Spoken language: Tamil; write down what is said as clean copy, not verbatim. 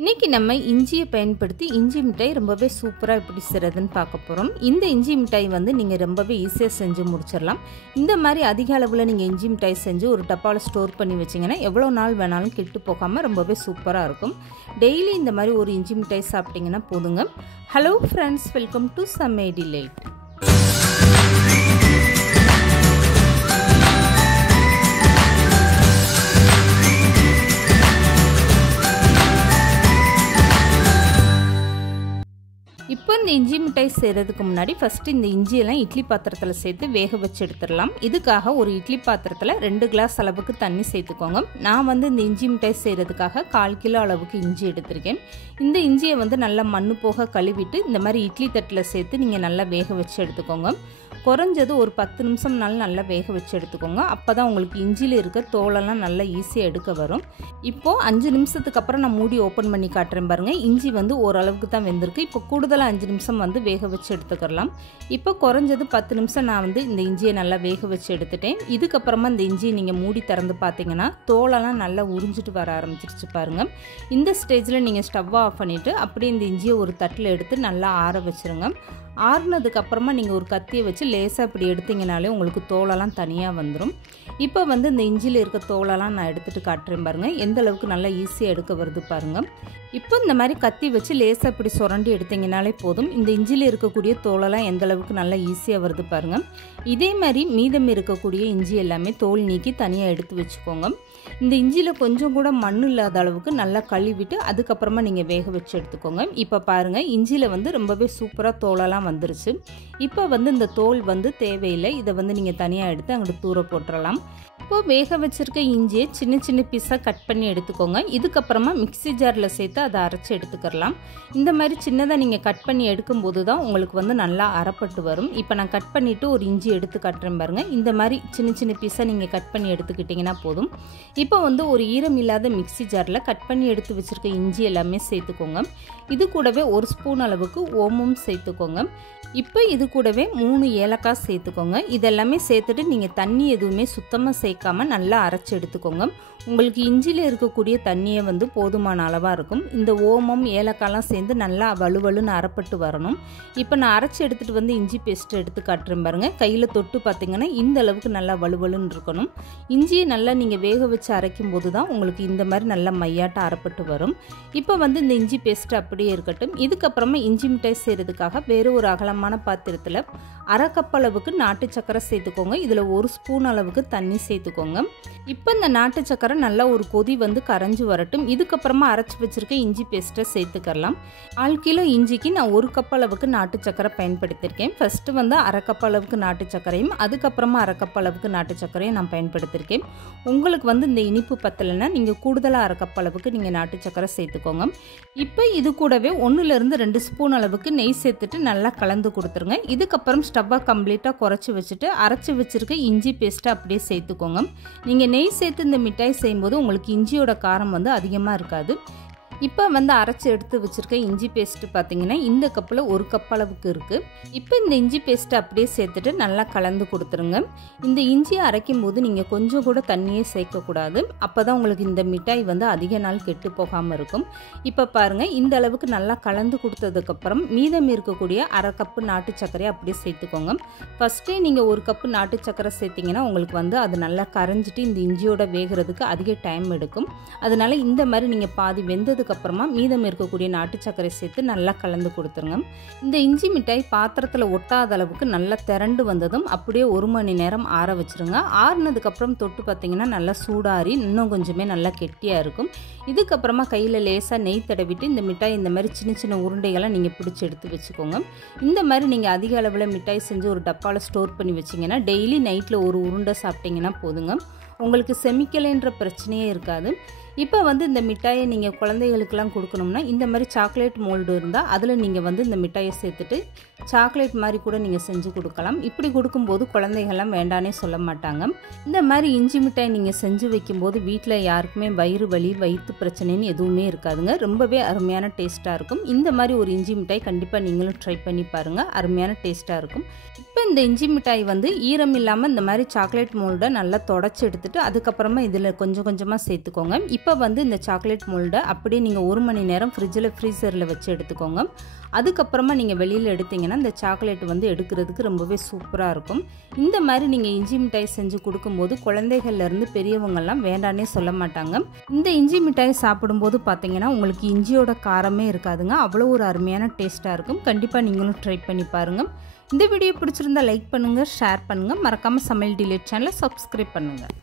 இன்னைக்கு நம்ம இஞ்சியை பயன்படுத்தி இஞ்சி மிட்டாய் ரொம்பவே சூப்பராக எப்படி செய்கிறதுன்னு பார்க்க போகிறோம். இந்த இஞ்சி மிட்டாய் நீங்கள் ரொம்பவே ஈஸியாக செஞ்சு முடிச்சிடலாம். இந்த மாதிரி அதிக அளவில் நீங்கள் இஞ்சி மிட்டாய் செஞ்சு ஒரு டப்பாவில் ஸ்டோர் பண்ணி வச்சிங்கன்னா எவ்வளோ நாள் வேணாலும் கெட்டு போகாமல் ரொம்பவே சூப்பராக இருக்கும். டெய்லி இந்த மாதிரி ஒரு இஞ்சி மிட்டாய் சாப்பிட்டிங்கன்னா போதுங்க. Hello friends, welcome to Sammy delight. இப்போ இந்த இஞ்சி மிட்டாய் செய்கிறதுக்கு முன்னாடி ஃபஸ்ட்டு இந்த இஞ்சியெல்லாம் இட்லி பாத்திரத்தில் சேர்த்து வேக வச்சு எடுத்துடலாம். இதுக்காக ஒரு இட்லி பாத்திரத்தில் 2 கிளாஸ் அளவுக்கு தண்ணி சேர்த்துக்கோங்க. நான் இந்த இஞ்சி மிட்டாய் செய்கிறதுக்காக 1/4 கிலோ அளவுக்கு இஞ்சி எடுத்திருக்கேன். இந்த இஞ்சியை நல்லா மண்ணு போக கழுவிட்டு இந்த மாதிரி இட்லி தட்டில் சேர்த்து நீங்கள் நல்லா வேக வச்சு எடுத்துக்கோங்க. குறைஞ்சது ஒரு 10 நிமிஷம்னாலும் நல்லா வேக வச்சு எடுத்துக்கோங்க. அப்போ தான் உங்களுக்கு இஞ்சியில் இருக்க தோலெல்லாம் நல்லா ஈஸியாக எடுக்க வரும். இப்போது 5 நிமிஷத்துக்கு அப்புறம் நான் மூடி ஓப்பன் பண்ணி காட்டுறேன் பாருங்கள். இஞ்சி ஓரளவுக்கு தான் வெந்திருக்கு. இப்போ கூடுதலாக 5 நிமிஷம் வேக வச்சு எடுத்துக்கலாம். இப்போ குறைஞ்சது 10 நிமிஷம் நான் இந்த இஞ்சியை நல்லா வேக வச்சு எடுத்துட்டேன். இதுக்கப்புறமா இந்த இஞ்சியை நீங்கள் மூடி திறந்து பார்த்தீங்கன்னா தோலெல்லாம் நல்லா உறிஞ்சிட்டு வர ஆரம்பிச்சிருச்சு பாருங்கள். இந்த ஸ்டேஜில் நீங்கள் ஸ்டவ்வை ஆஃப் பண்ணிவிட்டு அப்படியே இந்த இஞ்சியை ஒரு தட்டில் எடுத்து நல்லா ஆற வச்சுருங்க. ஆறுனதுக்கப்புறமா நீங்கள் ஒரு கத்தியை வச்சு லேசாக இப்படி எடுத்திங்கனாலே உங்களுக்கு தோலெல்லாம் தனியாக வந்துடும். இப்போ இந்த இஞ்சியில் இருக்க தோலெல்லாம் நான் எடுத்துகிட்டு காட்டுறேன் பாருங்கள். எந்த அளவுக்கு நல்லா ஈஸியாக எடுக்க வருது பாருங்கள். இப்போ இந்த மாதிரி கத்தி வச்சு லேசாக இப்படி சுரண்டி எடுத்திங்கனாலே போதும். இந்த இஞ்சியில் இருக்கக்கூடிய தோலெல்லாம் எந்த அளவுக்கு நல்லா ஈஸியாக வருது பாருங்கள். இதே மாதிரி மீதம் இருக்கக்கூடிய இஞ்சி எல்லாமே தோல் நீக்கி தனியாக எடுத்து வச்சுக்கோங்க. இந்த இஞ்சியில் கொஞ்சம் கூட மண் இல்லாத அளவுக்கு நல்லா கழுவிட்டு அதுக்கப்புறமா நீங்கள் வேக வச்சு எடுத்துக்கோங்க. இப்போ பாருங்கள், இஞ்சியில் ரொம்பவே சூப்பராக தோலெல்லாம் வந்துருச்சு. இப்போ இந்த தோல் தேவையில்லை. இதை நீங்கள் தனியாக எடுத்து அங்கிட்டு தூர போட்டுடலாம். இப்போது வேக வச்சுருக்க இஞ்சியை சின்ன சின்ன பீஸாக கட் பண்ணி எடுத்துக்கோங்க. இதுக்கப்புறமா மிக்ஸி ஜாரில் சேர்த்து அதை அரைச்சி எடுத்துக்கலாம். இந்த மாதிரி சின்னதாக நீங்கள் கட் பண்ணி எடுக்கும்போது தான் உங்களுக்கு நல்லா அரைப்பட்டு வரும். இப்போ நான் கட் பண்ணிவிட்டு ஒரு இஞ்சி எடுத்து காட்டுறேன் பாருங்கள். இந்த மாதிரி சின்ன சின்ன பீஸாக நீங்கள் கட் பண்ணி எடுத்துக்கிட்டிங்கன்னா போதும். இப்போ ஒரு ஈரம் இல்லாத மிக்ஸி ஜாரில் கட் பண்ணி எடுத்து வச்சுருக்க இஞ்சி எல்லாமே சேர்த்துக்கோங்க. இது கூடவே 1 ஸ்பூன் அளவுக்கு ஓமம் சேர்த்துக்கோங்க. இப்போ இது கூடவே 3 ஏலக்காய் சேர்த்துக்கோங்க. இதெல்லாமே சேர்த்துட்டு நீங்கள் தண்ணி எதுவுமே சுத்தமாக சேர்க்காமல் நல்லா அரைச்சி எடுத்துக்கோங்க. உங்களுக்கு இஞ்சியில் இருக்கக்கூடிய தண்ணியை போதுமான அளவாக இருக்கும். இந்த ஓமம் ஏலக்காய்லாம் சேர்ந்து நல்லா வலுவலுன்னு அரைப்பட்டு வரணும். இப்போ நான் அரைச்சி எடுத்துகிட்டு இஞ்சி பேஸ்ட்டு எடுத்து காட்டுறேன் பாருங்கள். கையில் தொட்டு பார்த்தீங்கன்னா இந்த அளவுக்கு நல்லா வலுவலுன்னு இருக்கணும். இஞ்சியை நல்லா நீங்கள் வேக வச்சு அரைக்கும் போது தான் உங்களுக்கு இந்த மாதிரி நல்லா மையாட்ட அரைப்பட்டு வரும். இப்போ இந்த இஞ்சி பேஸ்ட்டு அப்படியே இருக்கட்டும். இதுக்கப்புறமா இஞ்சி மிட்டாய் செய்கிறதுக்காக வேறு ஒரு அகலமான பாத்திரத்தில் 1/2 கப் அளவுக்கு நாட்டு சக்கரை சேர்த்துக்கோங்க. இதில் 1 ஸ்பூன் அளவுக்கு தண்ணி சேர்த்துக்கோங்க. இப்போ இந்த நாட்டு சக்கரை நல்லா ஒரு கொதி கரைஞ்சி வரட்டும். இதுக்கப்புறமா அரைச்சி வச்சுருக்க இஞ்சி பேஸ்ட்டை சேர்த்துக்கலாம். 1/4 கிலோ இஞ்சிக்கு நான் 1 கப் அளவுக்கு நாட்டு சக்கரை பயன்படுத்தியிருக்கேன். ஃபஸ்ட்டு 1/2 கப் அளவுக்கு நாட்டு சக்கரையும் அதுக்கப்புறமா 1/2 கப் அளவுக்கு நாட்டு சக்கரையும் நான் பயன்படுத்தியிருக்கேன். உங்களுக்கு இந்த இனிப்பு பத்தலைன்னா நீங்கள் கூடுதலாக 1/2 கப் அளவுக்கு நீங்கள் நாட்டு சக்கரை சேர்த்துக்கோங்க. இப்போ இது கூடவே 1லேருந்து 2 ஸ்பூன் அளவுக்கு நெய் சேர்த்துட்டு நல்லா கலந்து கொடுத்துருங்க. இதுக்கப்புறம் ஸ்டவ்வை கம்ப்ளீட்டாக குறைச்சி வச்சுட்டு அரைச்சி வச்சுருக்க இஞ்சி பேஸ்ட்டை அப்படியே சேர்த்துக்கோங்க. நீங்கள் நெய் சேர்த்து இந்த மிட்டாய் செய்யும்போது உங்களுக்கு இஞ்சியோட காரம் அதிகமாக இருக்காது. இப்போ அரைச்சி எடுத்து வச்சுருக்க இஞ்சி பேஸ்ட்டு பார்த்தீங்கன்னா இந்த கப்பில் 1 கப் அளவுக்கு இருக்குது. இப்போ இந்த இஞ்சி பேஸ்ட்டை அப்படியே சேர்த்துட்டு நல்லா கலந்து கொடுத்துருங்க. இந்த இஞ்சியை அரைக்கும் போது நீங்கள் கொஞ்சம் கூட தண்ணியே சேர்க்கக்கூடாது. அப்போ தான் உங்களுக்கு இந்த மிட்டாய் அதிக நாள் கெட்டு போகாமல் இருக்கும். இப்போ பாருங்கள், இந்த அளவுக்கு நல்லா கலந்து கொடுத்ததுக்கப்புறம் மீதம் இருக்கக்கூடிய 1/2 கப்பு நாட்டு சர்க்கரையை அப்படியே சேர்த்துக்கோங்க. ஃபஸ்ட்டே நீங்கள் 1 கப்பு நாட்டு சர்க்கரை சேர்த்திங்கன்னா உங்களுக்கு அது நல்லா கரைஞ்சிட்டு இந்த இஞ்சியோட வேகிறதுக்கு அதிக டைம் எடுக்கும். அதனால் இந்த மாதிரி நீங்கள் பாதி வெந்தது அப்புறமா மீதம் இருக்கக்கூடிய நாட்டு சர்க்கரை சேர்த்து நல்லா கலந்து கொடுத்துருங்க. இந்த இஞ்சி மிட்டாய் பாத்திரத்தில் ஒட்டாத அளவுக்கு நல்லா திரண்டு வந்ததும் அப்படியே 1 மணி நேரம் ஆற வச்சுருங்க. ஆறுனதுக்கப்புறம் தொட்டு பார்த்தீங்கன்னா நல்லா சூடாரி இன்னும் கொஞ்சமே நல்லா கெட்டியாக இருக்கும். இதுக்கப்புறமா கையில் லேசாக நெய் தடவிட்டு இந்த மிட்டாய் இந்த மாதிரி சின்ன சின்ன உருண்டைகளை நீங்கள் பிடிச்சி எடுத்து வச்சுக்கோங்க. இந்த மாதிரி நீங்கள் அதிக அளவில் மிட்டாய் செஞ்சு ஒரு டப்பாவில் ஸ்டோர் பண்ணி வச்சிங்கன்னா டெய்லி நைட்டில் ஒரு உருண்டை சாப்பிட்டிங்கன்னா போதுங்க. உங்களுக்கு செமிக்கலைன்ற பிரச்சனையே இருக்காது. இப்போ இந்த மிட்டாயை நீங்கள் குழந்தைகளுக்கெல்லாம் கொடுக்கணும்னா இந்த மாதிரி சாக்லேட் மோல்டு இருந்தால் அதில் நீங்கள் இந்த மிட்டாயை சேர்த்துட்டு சாக்லேட் மாதிரி கூட நீங்கள் செஞ்சு கொடுக்கலாம். இப்படி கொடுக்கும்போது குழந்தைகள்லாம் வேண்டானே சொல்ல மாட்டாங்க. இந்த மாதிரி இஞ்சி மிட்டாய் நீங்கள் செஞ்சு வைக்கும்போது வீட்டில் யாருக்குமே வயிறு வலி வயிற்று பிரச்சனைன்னு எதுவுமே இருக்காதுங்க. ரொம்பவே அருமையான டேஸ்ட்டாக இருக்கும். இந்த மாதிரி ஒரு இஞ்சி மிட்டாய் கண்டிப்பாக நீங்களும் ட்ரை பண்ணி பாருங்கள். அருமையான டேஸ்ட்டாக இருக்கும். இப்போ இந்த இஞ்சி மிட்டாய் ஈரம் இல்லாமல் இந்த மாதிரி சாக்லேட் மோல்டை நல்லா தொடச்சி எடுத்துட்டு அதுக்கப்புறமா இதில் கொஞ்சம் கொஞ்சமாக சேர்த்துக்கோங்க. இப்போ வந்து இந்த சாக்லேட் மோல்டை அப்படியே நீங்கள் 1 மணி நேரம் ஃப்ரீசரில் வச்சு எடுத்துக்கோங்க. அதுக்கப்புறமா நீங்கள் வெளியில் எடுத்தீங்கன்னா இந்த சாக்லேட் வந்து எடுக்கிறதுக்கு ரொம்பவே சூப்பராக இருக்கும். இந்த மாதிரி நீங்கள் இஞ்சி மிட்டாய் செஞ்சு கொடுக்கும்போது குழந்தைகள்லேருந்து பெரியவங்கெல்லாம் வேண்டானே சொல்ல மாட்டாங்க. இந்த இஞ்சி மிட்டாய் சாப்பிடும்போது பார்த்தீங்கன்னா உங்களுக்கு இஞ்சியோட காரமே இருக்காதுங்க. அவ்வளோ ஒரு அருமையான டேஸ்ட்டாக இருக்கும். கண்டிப்பாக நீங்களும் ட்ரை பண்ணி பாருங்கள். இந்த வீடியோ பிடிச்சிருந்தா லைக் பண்ணுங்கள், ஷேர் பண்ணுங்கள். மறக்காமல் சமையல் டிலேட் சேனலை சப்ஸ்கிரைப் பண்ணுங்கள்.